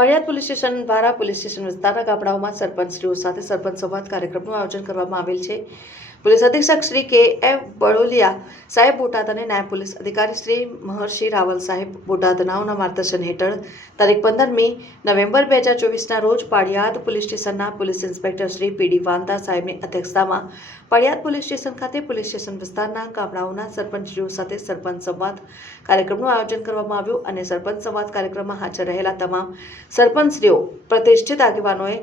Paliyad police station દ્વારા police station વિસ્તારના ગામડાઓમાં સરપંચશ્રીઓ સાથે સરપંચ સંવાદ કાર્યક્રમનું આયોજન કરવામાં આવેલ છે। પોલીસ અધિક્ષક શ્રી કે.એફ. બળોલિયા સાહેબ બોટાદ અને નાયબ પોલીસ અધિકારી શ્રી મહર્ષિ રાવલ સાહેબ બોટાદ નાઓના માર્ગદર્શન હેઠળ તારીખ 15મી નવેમ્બર 2024ના રોજ પાળિયાદ પોલીસ સ્ટેશનના પોલીસ ઇન્સ્પેક્ટર શ્રી પી.ડી. વાંદા સાહેબની અધ્યક્ષતામાં પાળિયાદ પોલીસ સ્ટેશન ખાતે પોલીસ સ્ટેશન વિસ્તારના ગામડાઓના સરપંચશ્રીઓ સાથે સરપંચ સંવાદ કાર્યક્રમનું આયોજન કરવામાં આવ્યું અને સરપંચ સંવાદ કાર્યક્રમમાં હાજર રહેલા તમામ સરપંચશ્રીઓ પ્રતિષ્ઠિત આગેવાનોએ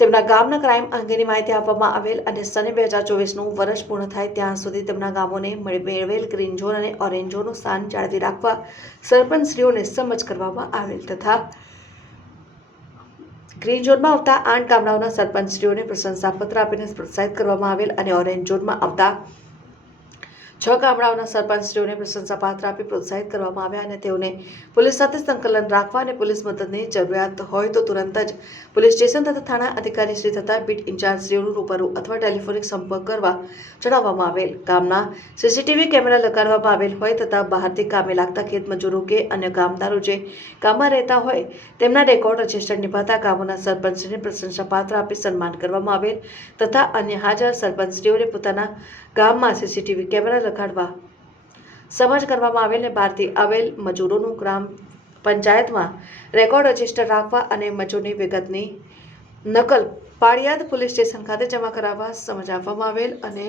તેમના ગામના ક્રાઇમ અંગેની માહિતી આપવામાં આવેલ અને સને 2024નું વર્ષ પૂર્ણ થાય ત્યાં સુધી તેમના ગામોને મેળવેલ ગ્રીન ઝોન અને ઓરેન્જ ઝોનનું સ્થાન જાળવી રાખવા સરપંચશ્રીઓને સમજ કરવામાં આવેલ તથા ગ્રીન ઝોનમાં આવતા 8 ગામડાઓના સરપંચશ્રીઓને પ્રશંસાપત્ર આપીને પ્રોત્સાહિત કરવામાં આવેલ અને ઓરેન્જ ઝોનમાં આવતા 6 ગામડાઓના સરપંચશ્રીઓને પ્રશંસાપત્ર આપી પ્રોત્સાહિત કરવામાં આવ્યા અને તેઓને પોલીસ સાથે સંકલન રાખવા અને પોલીસ મદદની જરૂરિયાત હોય તો તુરંત જ પોલીસ સ્ટેશન તથા થાણા અધિકારીશ્રી તથા બીટ ઇન્ચાર્જશ્રીઓનું રૂબરૂ અથવા ટેલિફોનિક સંપર્ક કરવા જણાવવામાં આવેલ। ગામના સીસીટીવી કેમેરા લગાડવામાં આવેલ હોય તથા બહારથી કામે લાગતા ખેતમજૂરો કે અન્ય કામદારો જે ગામમાં રહેતા હોય તેમના રેકોર્ડ રજિસ્ટર નિભાવતા ગામોના સરપંચને પ્રશંસાપત્ર આપી સન્માન કરવામાં આવેલ તથા અન્ય હાજર સરપંચશ્રીઓને પોતાના ગામમાં સીસીટીવી કેમેરા લગાડવા સમજ કરવામાં આવેલ અને બહારથી આવેલ મજૂરોનું ગ્રામ પંચાયતમાં રેકોર્ડ રજિસ્ટર રાખવા અને મજૂરની વિગતની નકલ પાળિયાદ પોલીસ સ્ટેશન ખાતે જમા કરાવવા સમજ આપવામાં આવેલ અને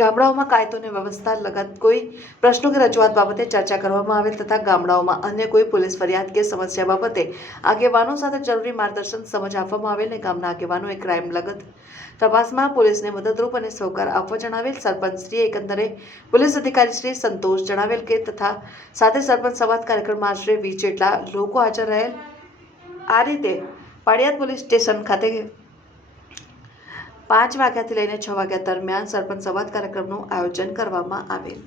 ગામડાઓમાં કાયદો અને વ્યવસ્થા લગત કોઈ પ્રશ્નો કે રજૂઆત બાબતે ચર્ચા કરવામાં આવેલ તથા ગામડાઓમાં અન્ય કોઈ પોલીસ ફરિયાદ કે સમસ્યા બાબતે આગેવાનો સાથે જરૂરી માર્ગદર્શન સમજ આપવામાં આવેલ અને ગામના આગેવાનોએ ક્રાઇમ લગત તપાસમાં પોલીસને મદદરૂપ અને સહકાર આપવા જણાવેલ। સરપંચશ્રીએ એકંદરે પોલીસ અધિકારી શ્રી સંતોષ જણાવેલ કે તથા સાથે સરપંચ સંવાદ કાર્યક્રમમાં આશરે 20 જેટલા લોકો હાજર રહેલ। આ રીતે પાળિયાદ પોલીસ સ્ટેશન ખાતે 5 વાગ્યાથી લઈને 6 વાગ્યા દરમિયાન સરપંચ સંવાદ કાર્યક્રમનું આયોજન કરવામાં આવેલ।